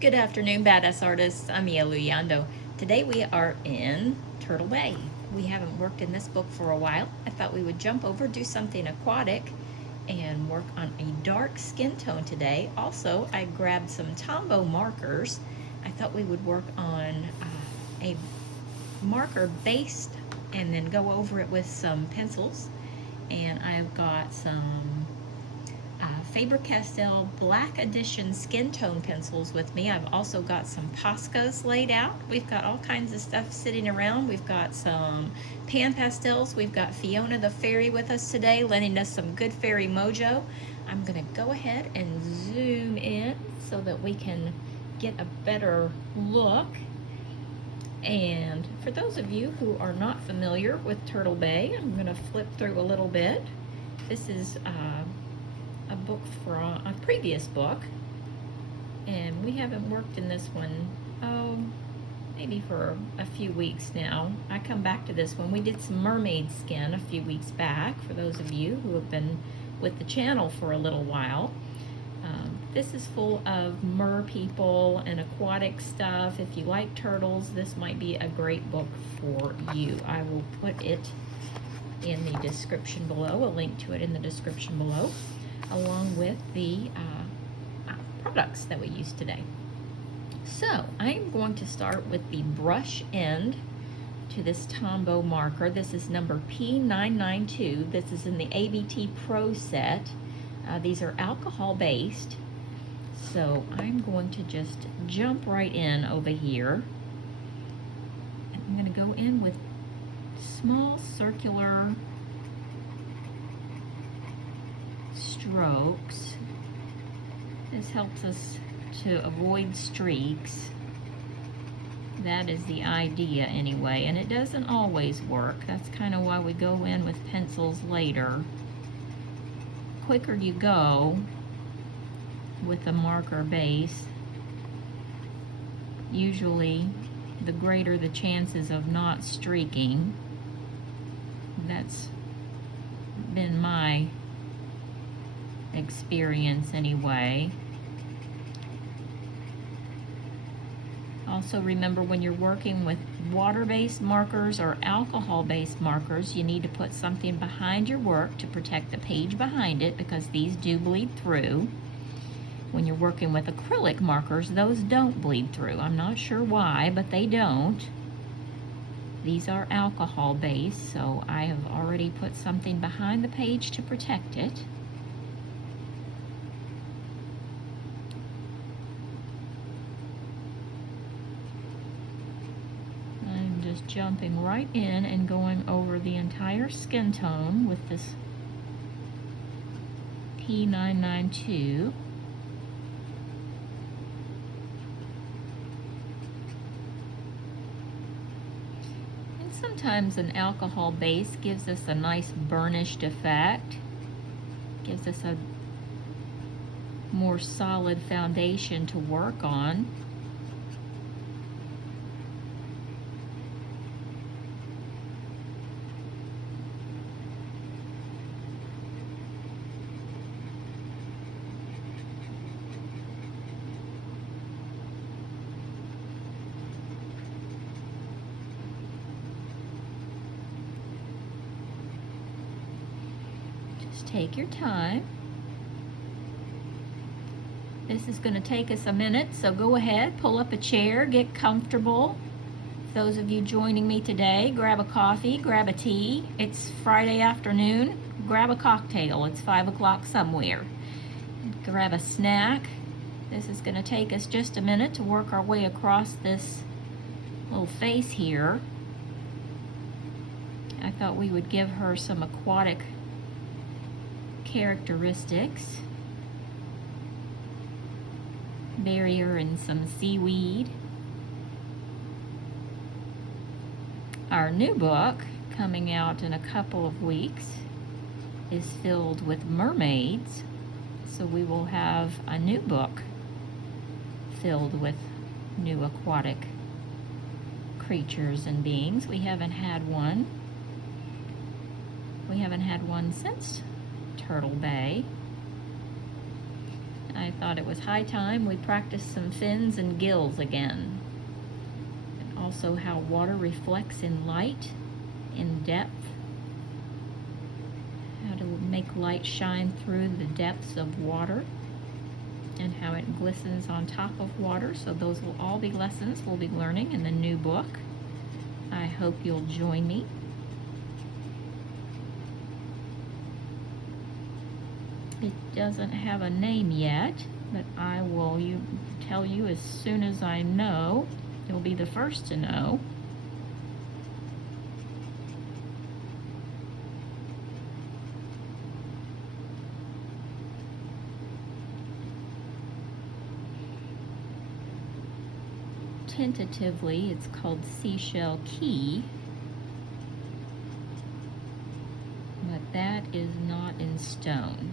Good afternoon, Badass Artists. I'm Mia Luyando. Today we are in Turtle Bay. We haven't worked in this book for a while. I thought we would jump over, do something aquatic, and work on a dark skin tone today. Also, I grabbed some Tombow markers. I thought we would work on a marker based and then go over it with some pencils. And I've got some Faber Castell Black Edition Skintone Pencils with me. I've also got some Poscas laid out. We've got all kinds of stuff sitting around. We've got some pan pastels. We've got Fiona the Fairy with us today, lending us some good fairy mojo. I'm gonna go ahead and zoom in so that we can get a better look. And for those of you who are not familiar with Turtle Bay, I'm gonna flip through a little bit. This is a book from a previous book, and we haven't worked in this one, maybe for a few weeks now. I come back to this one. We did some mermaid skin a few weeks back, for those of you who have been with the channel for a little while. This is full of mer people and aquatic stuff. If you like turtles, this might be a great book for you. I will put it in the description below, a link to it in the description below, along with the products that we use today. So I'm going to start with the brush end to this Tombow marker. This is number P992. This is in the ABT Pro set. These are alcohol based. So I'm going to just jump right in over here. And I'm going to go in with small circular strokes. This helps us to avoid streaks. That is the idea anyway, and it doesn't always work. That's kind of why we go in with pencils later. The quicker you go with a marker base, usually the greater the chances of not streaking. That's been my experience anyway. Also remember, when you're working with water-based markers or alcohol-based markers, you need to put something behind your work to protect the page behind it, because these do bleed through. When you're working with acrylic markers, those don't bleed through. I'm not sure why, but they don't. These are alcohol-based, so I have already put something behind the page to protect it. I'm just jumping right in and going over the entire skin tone with this P992. Sometimes an alcohol base gives us a nice burnished effect, gives us a more solid foundation to work on. Take your time. This is going to take us a minute, so go ahead, pull up a chair, get comfortable. Those of you joining me today, grab a coffee, grab a tea. It's Friday afternoon, grab a cocktail. It's 5 o'clock somewhere. Grab a snack. This is going to take us just a minute to work our way across this little face here. I thought we would give her some aquatic characteristics. Barrier and some seaweed. Our new book, coming out in a couple of weeks, is filled with mermaids, so we will have a new book filled with new aquatic creatures and beings. We haven't had one since Turtle Bay. I thought it was high time we practiced some fins and gills again. And also how water reflects in light, in depth. How to make light shine through the depths of water, and how it glistens on top of water. So those will all be lessons we'll be learning in the new book. I hope you'll join me. It doesn't have a name yet, but I will tell you as soon as I know. You'll be the first to know. Tentatively, it's called Seashell Key, but that is not in stone.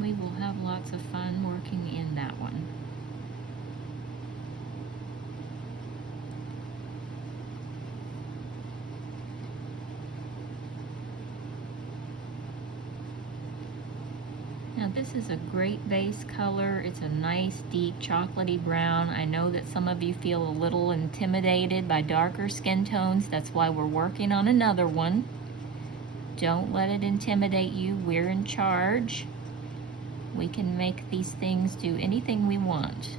We will have lots of fun working in that one. Now this is a great base color. It's a nice deep chocolatey brown. I know that some of you feel a little intimidated by darker skin tones. That's why we're working on another one. Don't let it intimidate you. We're in charge. We can make these things do anything we want.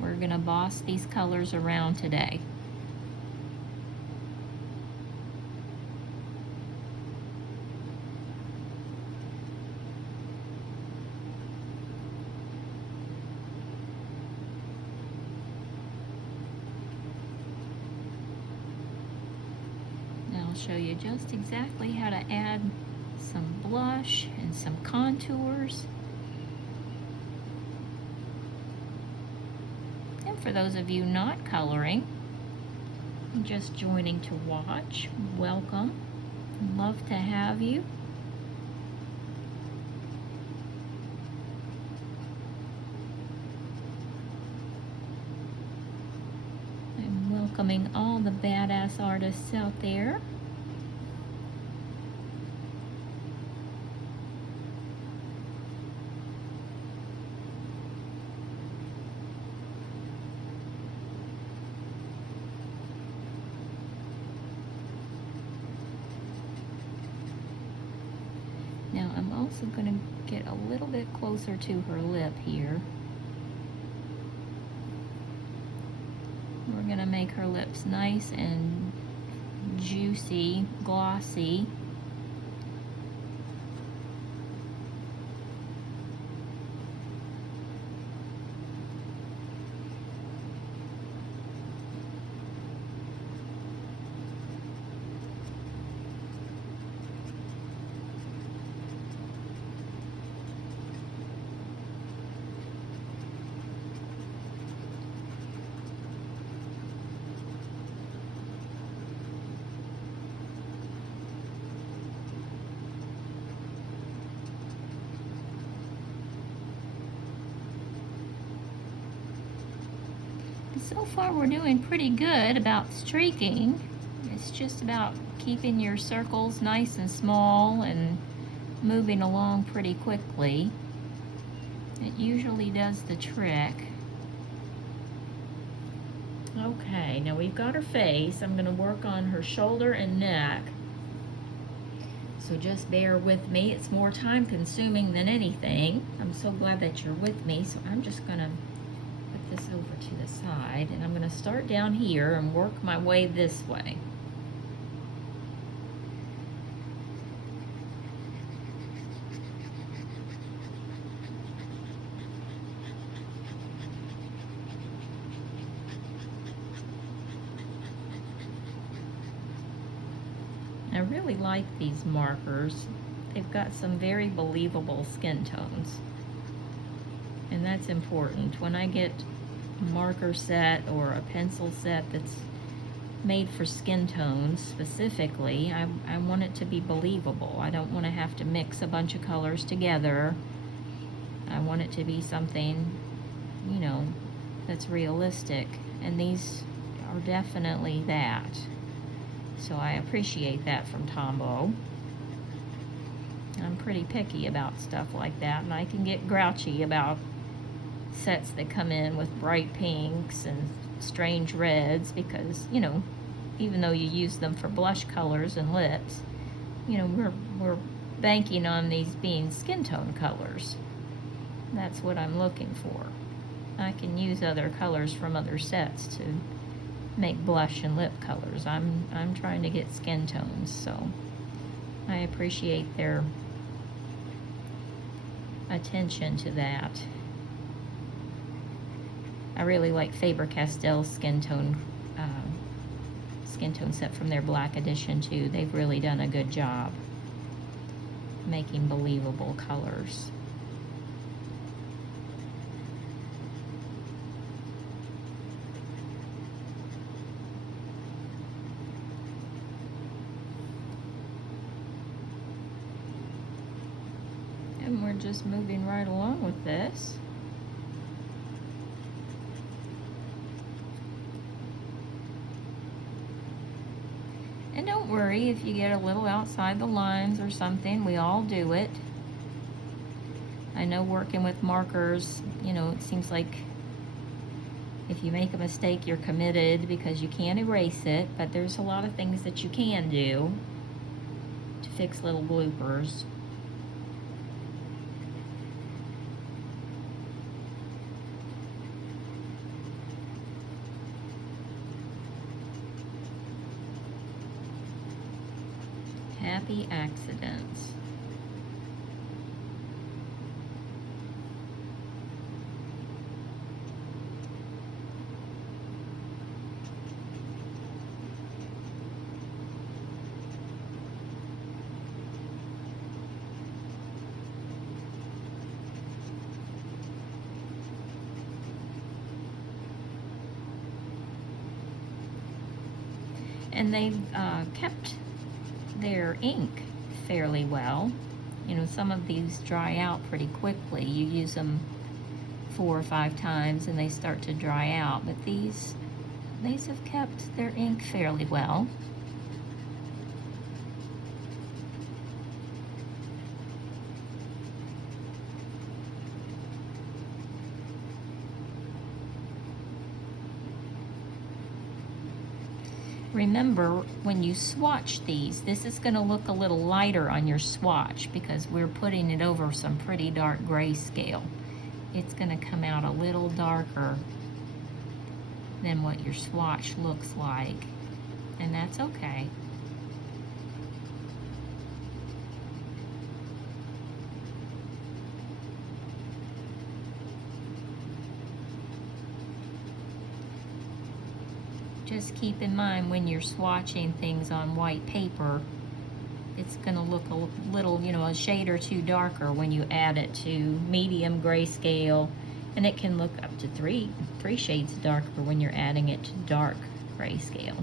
We're gonna boss these colors around today. I'll show you just exactly how to add some blush and some contours. And for those of you not coloring, just joining to watch, welcome. Love to have you. I'm welcoming all the badass artists out there. Now I'm also going to get a little bit closer to her lip here. We're going to make her lips nice and juicy, glossy. So far we're doing pretty good about streaking. It's just about keeping your circles nice and small and moving along pretty quickly. It usually does the trick. Okay, now we've got her face. I'm going to work on her shoulder and neck. So just bear with me. It's more time consuming than anything. I'm so glad that you're with me. So I'm just going to this over to the side, and I'm going to start down here and work my way this way. I really like these markers. They've got some very believable skin tones, and that's important. When I get marker set or a pencil set that's made for skin tones specifically, I want it to be believable. I don't want to have to mix a bunch of colors together. I want it to be something, you know, that's realistic. And these are definitely that. So I appreciate that from Tombow. I'm pretty picky about stuff like that, and I can get grouchy about sets that come in with bright pinks and strange reds because, you know, even though you use them for blush colors and lips, you know, we're banking on these being skin tone colors. That's what I'm looking for. I can use other colors from other sets to make blush and lip colors. I'm trying to get skin tones, so I appreciate their attention to that. I really like Faber Castell Skintone set from their black edition too. They've really done a good job making believable colors. And we're just moving right along with this. And don't worry if you get a little outside the lines or something, we all do it. I know working with markers, you know, it seems like if you make a mistake, you're committed because you can't erase it, but there's a lot of things that you can do to fix little bloopers. Happy accidents. And they've kept their ink fairly well. You know, some of these dry out pretty quickly. You use them 4 or 5 times and they start to dry out, but these have kept their ink fairly well. Remember, when you swatch these, this is going to look a little lighter on your swatch because we're putting it over some pretty dark grayscale. It's going to come out a little darker than what your swatch looks like, and that's okay. Just keep in mind when you're swatching things on white paper, it's going to look a little, you know, a shade or two darker when you add it to medium grayscale, and it can look up to three shades darker when you're adding it to dark grayscale.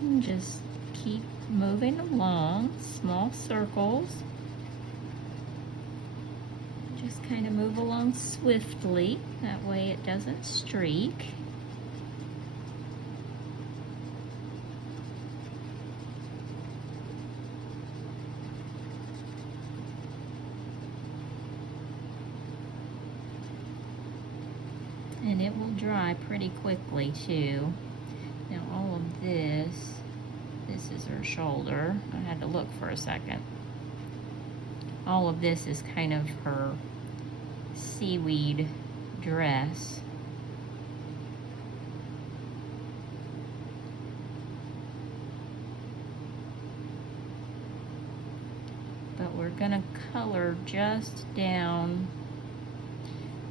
And just keep moving along, small circles. Just kind of move along swiftly, that way it doesn't streak. And it will dry pretty quickly too. Now all of this is her shoulder. I had to look for a second. All of this is kind of her seaweed dress. But we're gonna color just down.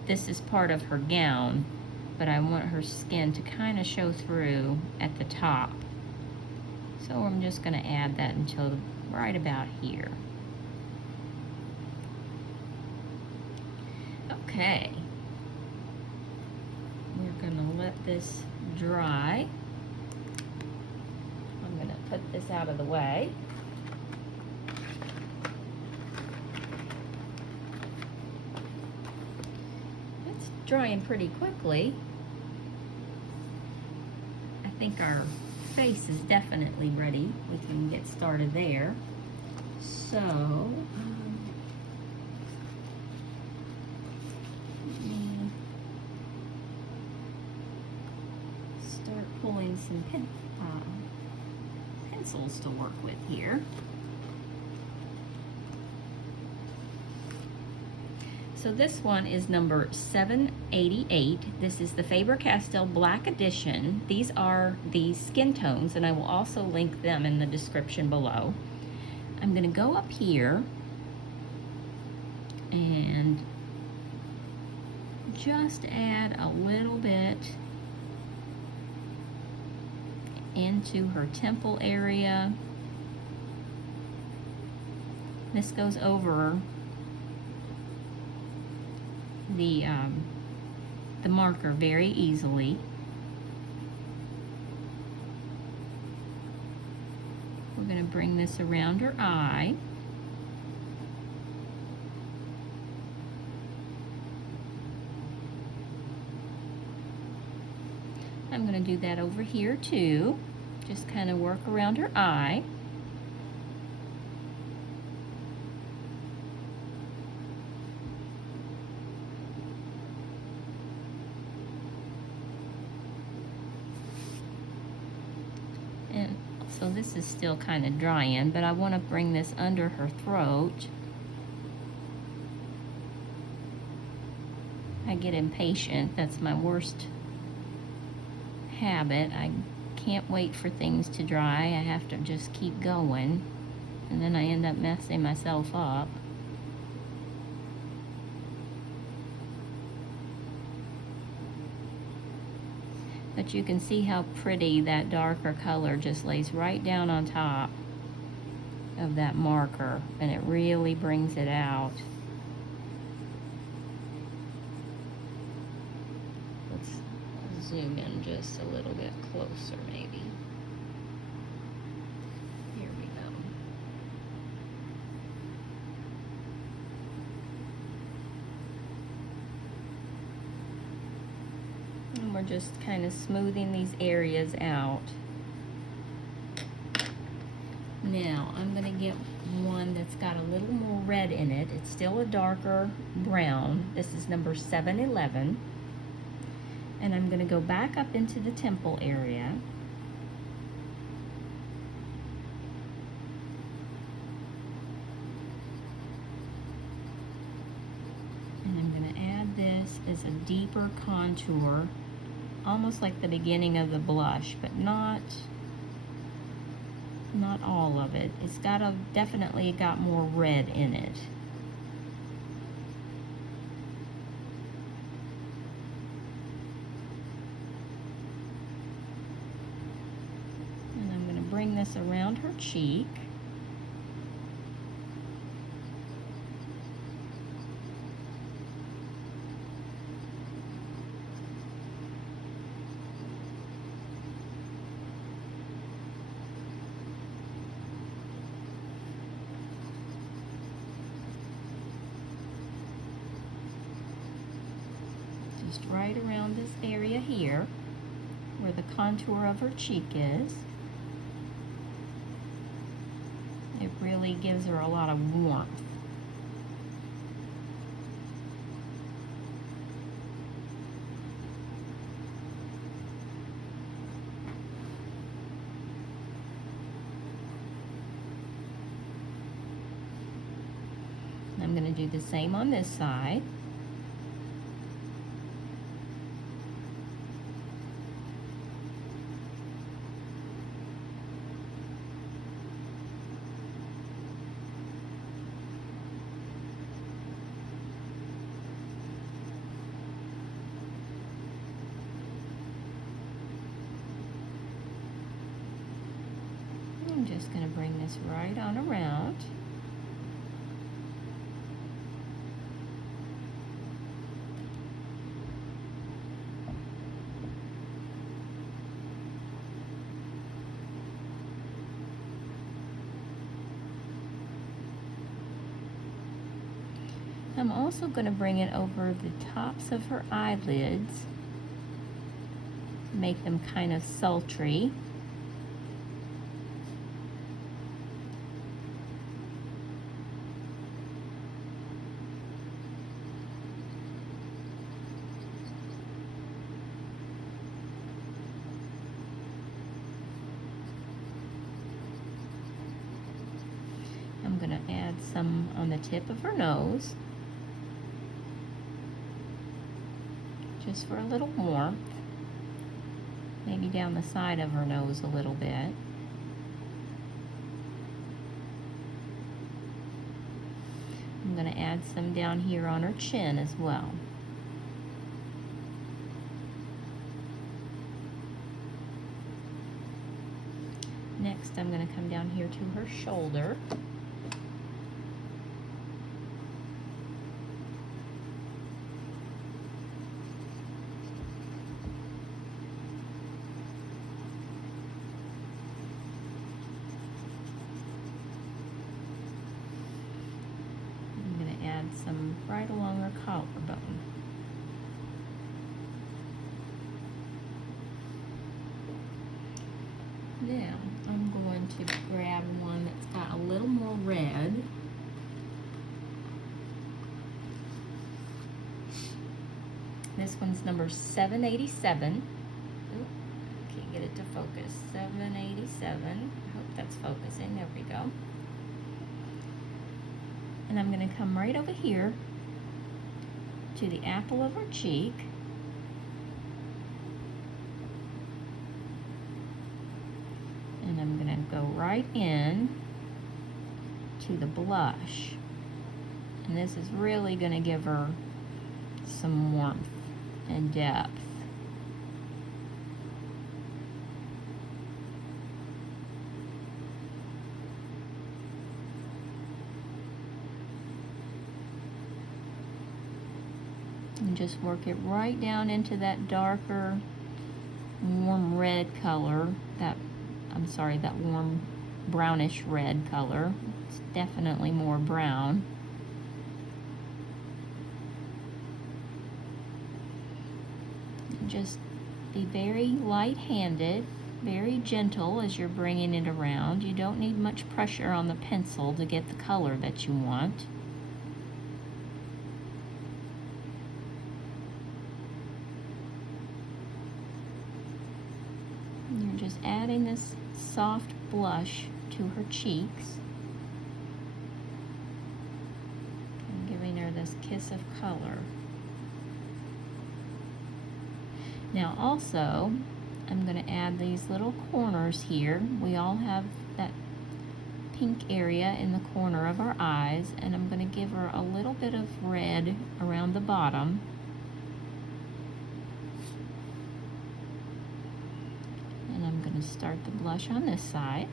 This is part of her gown, but I want her skin to kind of show through at the top. So I'm just going to add that until right about here. Okay. We're going to let this dry. I'm going to put this out of the way. It's drying pretty quickly. I think our face is definitely ready. We can get started there. So, let me start pulling some pencils to work with here. So this one is number 788. This is the Faber Castell Black Edition. These are the skin tones, and I will also link them in the description below. I'm going to go up here and just add a little bit into her temple area. This goes over the marker very easily. We're going to bring this around her eye. I'm going to do that over here too. Just kind of work around her eye. And so this is still kind of drying, but I want to bring this under her throat. I get impatient. That's my worst habit. I can't wait for things to dry. I have to just keep going, and then I end up messing myself up. But you can see how pretty that darker color just lays right down on top of that marker, and it really brings it out. Let's zoom in just a little bit closer maybe. Here we go. And we're just kind of smoothing these areas out. Now I'm going to get one that's got a little more red in it. It's still a darker brown. This is number 711. And I'm going to go back up into the temple area. And I'm going to add this as a deeper contour, almost like the beginning of the blush, but not all of it. It's definitely got more red in it. And I'm going to bring this around her cheek. Just right around this area here, where the contour of her cheek is. It really gives her a lot of warmth. I'm going to do the same on this side. just going to bring this right on around. I'm also going to bring it over the tops of her eyelids to make them kind of sultry. I'm going to add some on the tip of her nose, just for a little warmth, maybe down the side of her nose a little bit. I'm going to add some down here on her chin as well. Next, I'm going to come down here to her shoulder. Some right along her collarbone. Now I'm going to grab one that's got a little more red. This one's number 787. Oop, can't get it to focus. 787. I hope that's focusing. There we go. And I'm going to come right over here to the apple of her cheek. And I'm going to go right in to the blush. And this is really going to give her some warmth and depth. And just work it right down into that darker, warm red color, that warm brownish red color. It's definitely more brown. And just be very light-handed, very gentle as you're bringing it around. You don't need much pressure on the pencil to get the color that you want. You're just adding this soft blush to her cheeks and giving her this kiss of color. Now also, I'm going to add these little corners here. We all have that pink area in the corner of our eyes, and I'm going to give her a little bit of red around the bottom. And I'm going to start the blush on this side.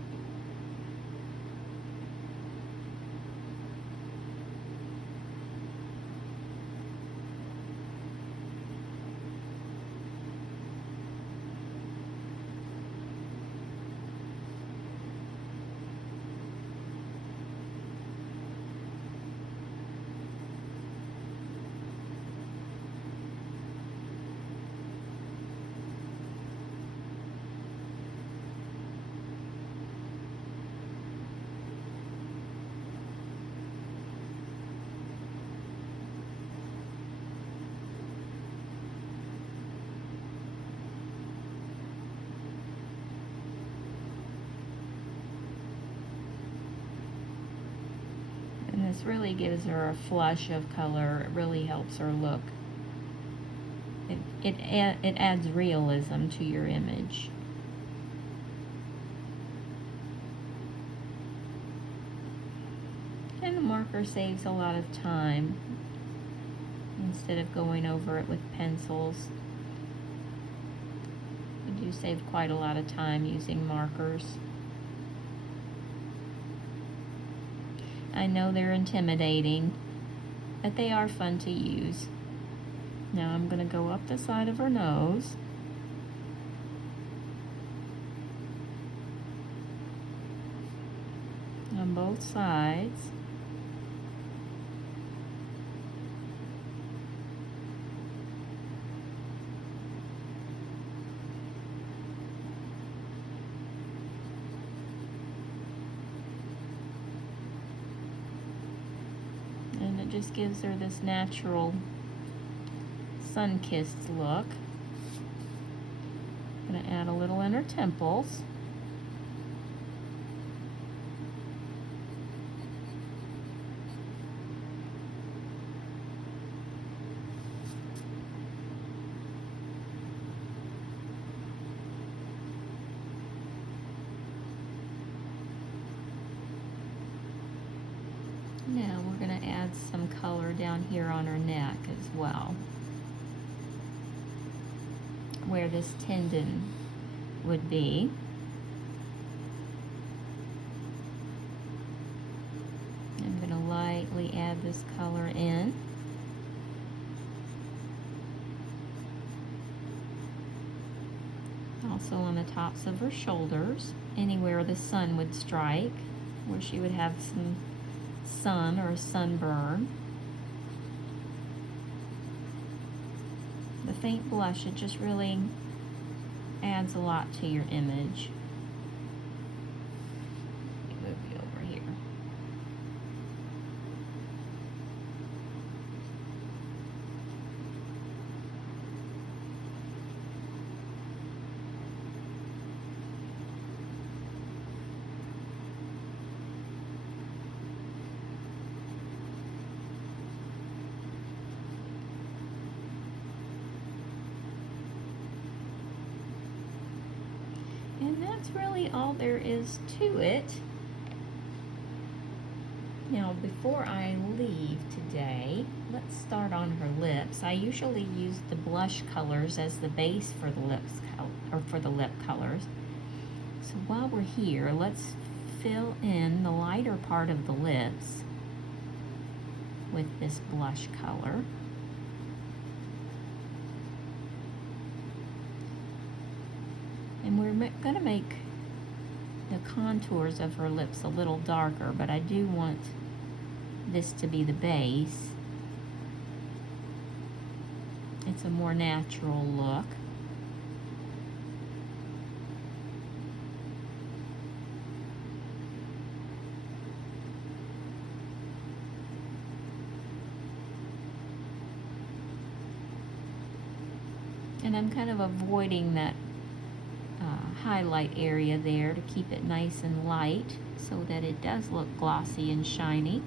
This really gives her a flush of color. It really helps her look. It adds realism to your image. And the marker saves a lot of time instead of going over it with pencils. You do save quite a lot of time using markers. I know they're intimidating, but they are fun to use. Now I'm going to go up the side of her nose. On both sides. And it just gives her this natural sun-kissed look. I'm going to add a little in her temples. Now we're going to add some color down here on her neck as well, where this tendon would be. I'm going to lightly add this color in. Also on the tops of her shoulders, anywhere the sun would strike, where she would have some sun or sunburn. The faint blush, it just really adds a lot to your image. Let me move you over here. And that's really all there is to it. Now, before I leave today, let's start on her lips. I usually use the blush colors as the base for the lips, or for the lip colors. So while we're here, let's fill in the lighter part of the lips with this blush color. And we're going to make the contours of her lips a little darker, but I do want this to be the base. It's a more natural look. And I'm kind of avoiding that highlight area there to keep it nice and light so that it does look glossy and shiny.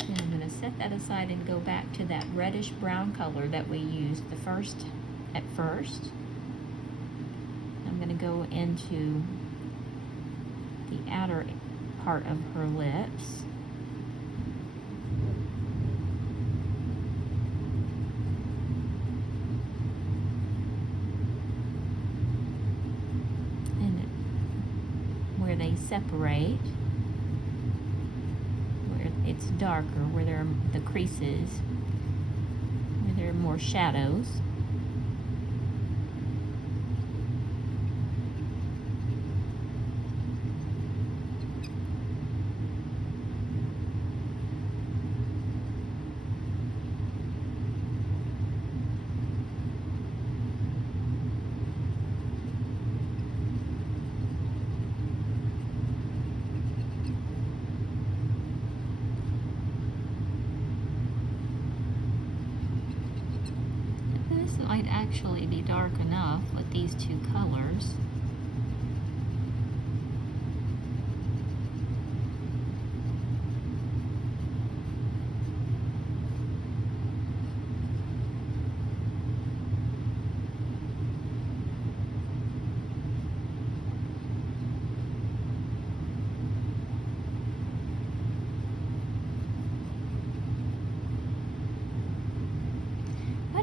And I'm going to set that aside and go back to that reddish brown color that we used at first. I'm going to go into the outer part of her lips. Where they separate, where it's darker, where there are the creases, where there are more shadows. Might actually be dark enough with these two colors.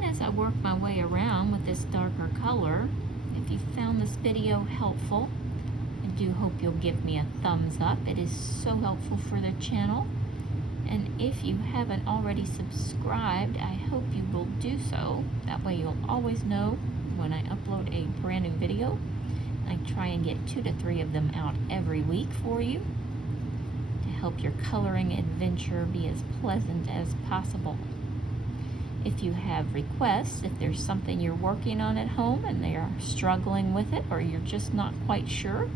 As I work my way around with this darker color, if you found this video helpful, do hope you'll give me a thumbs up. It is so helpful for the channel. And if you haven't already subscribed, I hope you will do so. That way you'll always know when I upload a brand new video. I try and get 2 to 3 of them out every week for you to help your coloring adventure be as pleasant as possible. If you have requests, if there's something you're working on at home and they are struggling with it, or you're just not quite sure,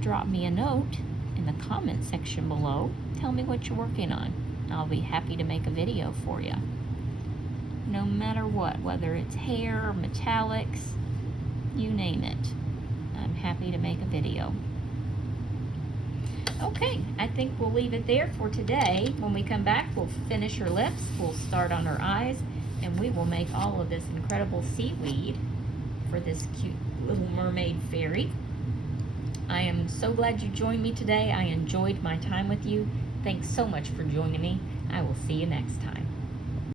drop me a note in the comment section below. Tell me what you're working on. I'll be happy to make a video for you. No matter what, whether it's hair, metallics, you name it, I'm happy to make a video. Okay, I think we'll leave it there for today. When we come back, we'll finish her lips, we'll start on her eyes, and we will make all of this incredible seaweed for this cute little mermaid fairy. I am so glad you joined me today. I enjoyed my time with you. Thanks so much for joining me. I will see you next time.